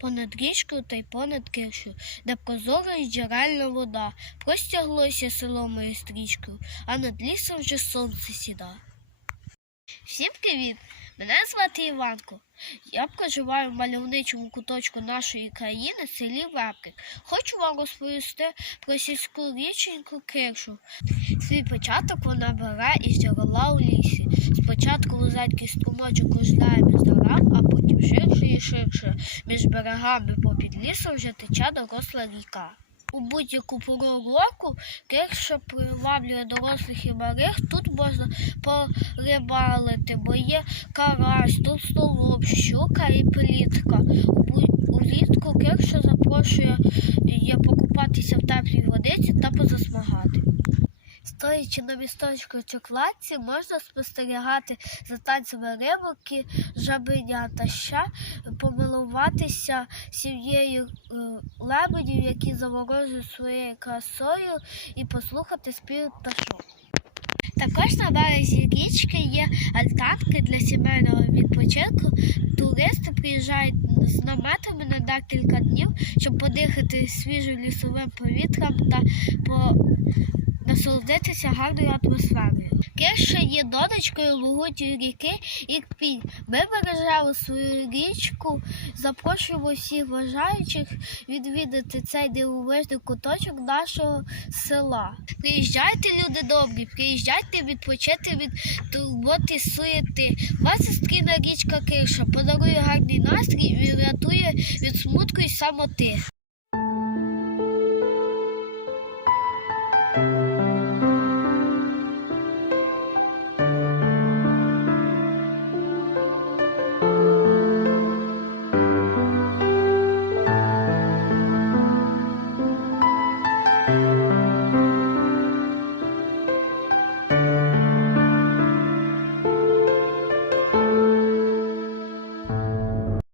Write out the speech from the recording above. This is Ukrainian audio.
понад річкою та й понад киршою, де прозора й джерельна вода. Простяглося село моєю стрічкою, а над лісом вже сонце сіда. Всім привіт! Мене звати Іванко. Я проживаю в мальовничому куточку нашої країни, селі Веприк. Хочу вам розповісти про сільську річеньку Киршу. Свій початок вона бере із джерела у лісі. Спочатку вузенький струмочок кружляє між дорам, а потім ширше і ширше. Між берегами попід лісом вже тече доросла ріка. У будь-яку пору року Кирша приваблює дорослих і малих. Тут можна порибалити, бо є карась, толстолоб, щука і плітка. Улітку Кирша запрошує є покупатися в теплій водиці та позасмагати. Стоячи на місточку чокладці, можна спостерігати за танцями рибок, жабеня та ще помилуватися сім'єю е, лебедів, які заворожують своєю красою, і послухати спів пташок. Також на березі річки є альтанки для сімейного відпочинку. Туристи приїжджають з наметами на декілька днів, щоб подихати свіжим лісовим повітрям та по насолодитися гарною атмосферою. Кирша є донечкою Лугутів ріки Ірпінь. Ми бережемо свою річку, запрошуємо всіх бажаючих відвідати цей дивовижний куточок нашого села. Приїжджайте, люди добрі, приїжджайте відпочити від турботи суєти. Вас зустріне річка Кирша, подарує гарний настрій і врятує від смутку і самоти.